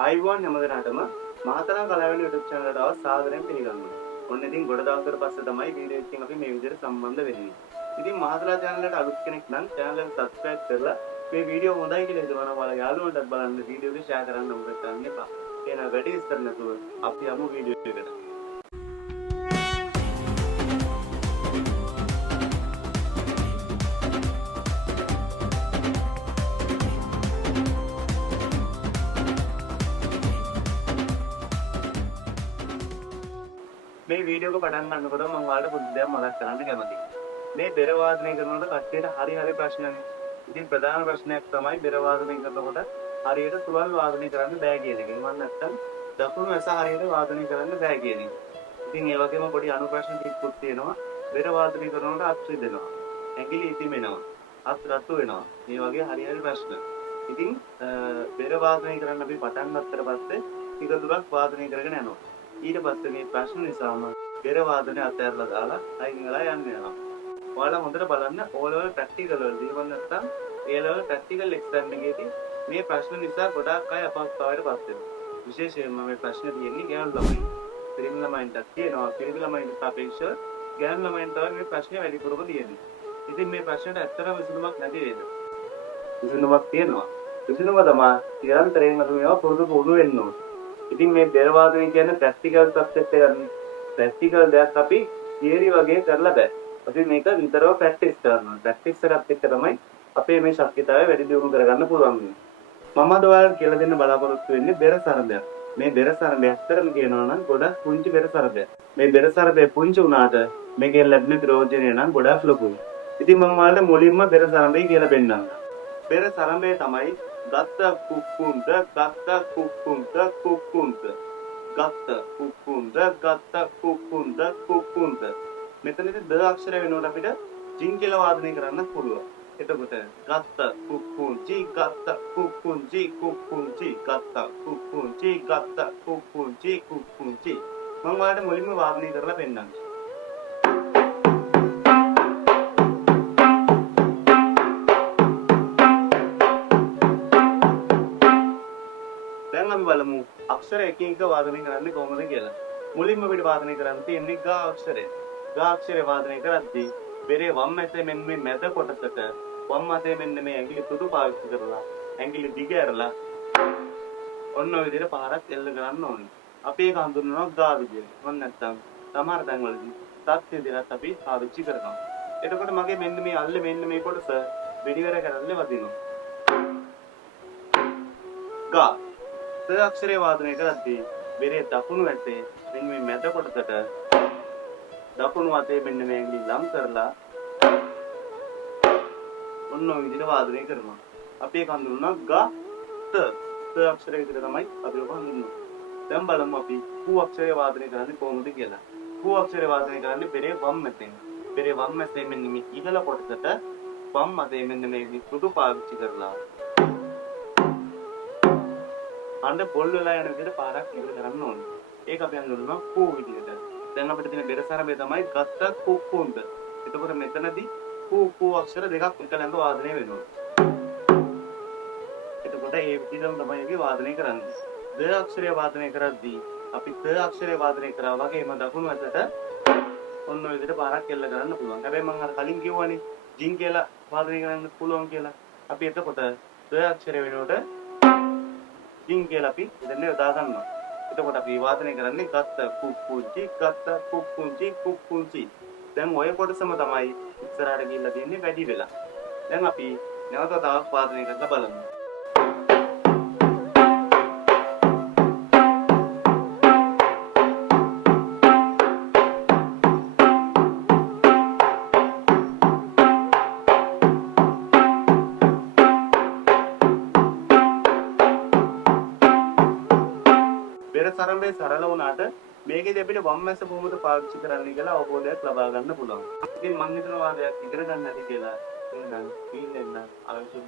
ආයිබෝන් හැමදෙනාටම මහතලා කලාවෙන YouTube channel එකට ආව සාදරයෙන් පිළිගන්නවා. ඔන්න ඉතින් ගොඩ දවසකට පස්සේ තමයි වීඩියෝ එකකින් අපි මේ විදිහට සම්බන්ධ වෙන්නේ. ඉතින් මහතලා channel එකට අලුත් කෙනෙක් නම් channel එක subscribe කරලා මේ වීඩියෝ හොඳයි කියලා හිතනවා ඔයාලා යාළුවන්ටත් බලන්න වීඩියෝ එක share කරන්න මොකද කරන්න එපා. එහෙනම් වැඩි විස්තර නැතුව අපි යමු වීඩියෝ එකට. මේ වීඩියෝ එක පටන් ගන්නකොට මම ඔයාලට පොඩි දෙයක් මතක් කරන්න කැමතියි. මේ බෙර වාදනය කරනකොට කට්ටියට හරි ප්‍රශ්නනේ. ඉතින් ප්‍රධාන ප්‍රශ්නයක් තමයි බෙර වාදනය කරනකොට හරියට තුවල් වාදනය කරන්න බෑ කියන එක. මම නැත්තම් දකුණු ඇස හරියට වාදනය කරන්න බෑ කියන එක. ඉතින් ඒ වගේම පොඩි අනුප්‍රශ්න ටිකකුත් තියෙනවා. බෙර වාදනය කරනකොට අත් රිදෙනවා. ඇඟිලි ඉතිමෙනවා. අත් රතු වෙනවා. මේ වගේ හරි ප්‍රශ්න. ඉතින් බෙර වාදනය කරන්න අපි පටන් ගත්තට පස්සේ ටික දුරක් වාදනය කරගෙන යනවා. ඊට පස්සේ මේ ප්‍රශ්න නිසාම බෙර වාදනය අතහැරලා දාලා අයින් වෙලා යන්න යනවා. ඔයාලා හොඳට බලන්න O level practical වලදී වුණ නැත්නම් A level practical exam එකේදී මේ ප්‍රශ්න නිසා ගොඩාක් අය අපහසුතාවයට පත් වෙනවා. විශේෂයෙන්ම මේ ප්‍රශ්න තියෙන්නේ ගෑනු ළමයි. පිරිමි ළමයින්ට තියෙනවා. පිරිමි ළමයින්ට අපේක්ෂව ගෑනු ළමයින්ට මේ ප්‍රශ්නේ වැඩිපුරම තියෙනවා. ඉතින් මේ ප්‍රශ්නට ඇත්තටම විසඳුමක් නැති වේද? විසඳුමක් තියෙනවා. විසඳුම තමයි නිරන්තරයෙන් අපි මේවා පුරුදු වෙන්න ඕනේ. ඉතින් මේ බෙර වාදනය කියන්නේ ප්‍රැක්ටිකල් සබ්ජෙක්ට් එකක් නේ. ප්‍රැක්ටිකල් දෙයක් අපි තියරි වගේ කරලා බෑ. අපි මේක විතරව ප්‍රැක්ටිස් කරනවා. ප්‍රැක්ටිස් කරත් එක්ක තමයි අපේ මේ ශක්තියතාවය වැඩි දියුණු කරගන්න පුළුවන් වෙන්නේ. මම අද ඔයාලට කියලා දෙන්න බලාපොරොත්තු වෙන්නේ බෙර සරදයක්. මේ බෙර සරදය ඇත්තටම කියනවා නම් ගොඩක් පුංචි බෙර සරදයක්. මේ බෙර සරදය පුංචි වුණාට මේකෙන් ලැබෙන ප්‍රයෝජනය නම් ගොඩක් ලොකුයි. ඉතින් මම ඔයාලට මුලින්ම බෙර සරදය කියලා පෙන්නන්නම්. බෙර සරදය තමයි ගත්ත කුක්කුන්ට ගත්ත කුක්කුන්ට කුක්කුන්ට ගත්ත කුක්කුන්ට ගත්ත කුක්කුන්ට කුක්කුන්ට මෙතනදී ද අක්ෂරය වෙනකොට අපිට ජින් කියලා වාදනය කරන්න පුළුවන්. එතකොට ගත්ත කුක්කුන්චි ගත්ත කුක්කුන්චි කුක්කුන්චි ගත්ත කුක්කුන්චි ගත්ත කුක්කුන්චි කුක්කුන්චි මම ඔයාලට මුලින්ම වාදනය කරලා පෙන්නන්නම්. දැන් අපි බලමු අක්ෂර එකින් එක වාදනය කරන්නේ කොහොමද කියලා. මුලින්ම අපිට වාදනය කරන්න තියෙන්නේ ග අක්ෂරය. ග අක්ෂරය වාදනය කරද්දී බෙරේ වම් ඇතේ මෙන්න මේ මැද කොටසට වම් අතේ මෙන්න මේ ඇඟිලි තුඩු පාවිච්චි කරලා ඇඟිලි දිග ඇරලා ඔන්න ඔය විදිහට පාරක් එල්ල කරන්න ඕනේ. අපි ඒක හඳුන්වනවා ග විදියට. මම නැත්තම් සමහර තැන්වලදී සත් විදිහට අපි පාවිච්චි කරනවා. එතකොට මගේ මෙන්න මේ අල්ලේ මෙන්න මේ කොටස වෙඩිවැර කරන්නේ වදිනවා. ග ත අක්ෂරය වාදනය කරද්දී බෙරේ දකුණු ඇතේ මෙන්න මේ මැද කොටසට දකුණු අතේ මෙන්න මේ ඇඟිලි ලං කරලා ඔන්න ඔය විදිහට වාදනය කරනවා. අපි ඒක හඳුන්වනවා ග ත. ත අක්ෂරය විදිහට තමයි අපි ඔක හඳුන්වන්නේ. දැන් බලමු අපි කු අක්ෂරය වාදනය කරන්නේ කොහොමද කියලා. කු අක්ෂරය වාදනය කරන්නේ බෙරේ වම් ඇතෙන්. බෙරේ වම් ඇතේ මෙන්න මේ ඉහළ කොටසට වම් අතේ මෙන්න මේ තුඩු පාවිච්චි කරලා අඬ පොල් වෙලා යන විදිහට පාරක් ඉවර කරන්න ඕනේ. ඒක අපි හඳුන්වනවා කු විදිහට. දැන් අපිට තියෙන බෙර සරබේ තමයි ගත්ත කුක්කුන්ට. එතකොට මෙතනදී කු අක්ෂර දෙකක් එකලඟ වාදනය වෙනවා. එතකොට ඒ විදිහටම තමයි අපි වාදනය කරන්නේ. ද අක්ෂරය වාදනය කරද්දී අපි ත අක්ෂරය වාදනය කරා වගේම දකුණු අතට ඔන්න ඔය විදිහට පාරක් එල්ල කරන්න පුළුවන්. හැබැයි මම අර කලින් කිව්වනේ ජින් කියලා වාදනය කරන්න පුළුවන් කියලා. අපි එතකොට ද අක්ෂරය වෙනකොට ජින් කියලා අපි ඉතින් යොදා ගන්නවා. එතකොට අපි වාදනය කරන්නේ ගත්ත කුක්කුන්චි ගත්ත කුක්කුන්චි කුක්කුන්චි. දැන් ඔය කොටසම තමයි ඉස්සරහට ගිහිල්ලා තියෙන්නේ වැඩි වෙලා. දැන් අපි නැවත තවත් වාදනය කරලා බලමු. බෙර සරඹේ සරල වුණාට මේකෙදි අපිට වම් ඇස කොහොමද පාවිච්චි කරන්න කියලා අවබෝධයක් ලබා ගන්න පුළුවන්. ඉතින් මම හිතනවා දෙයක් ඉගෙන ගන්න ඇති කියලා. එහෙනම් කීයෙන් නම් අවශ්‍ය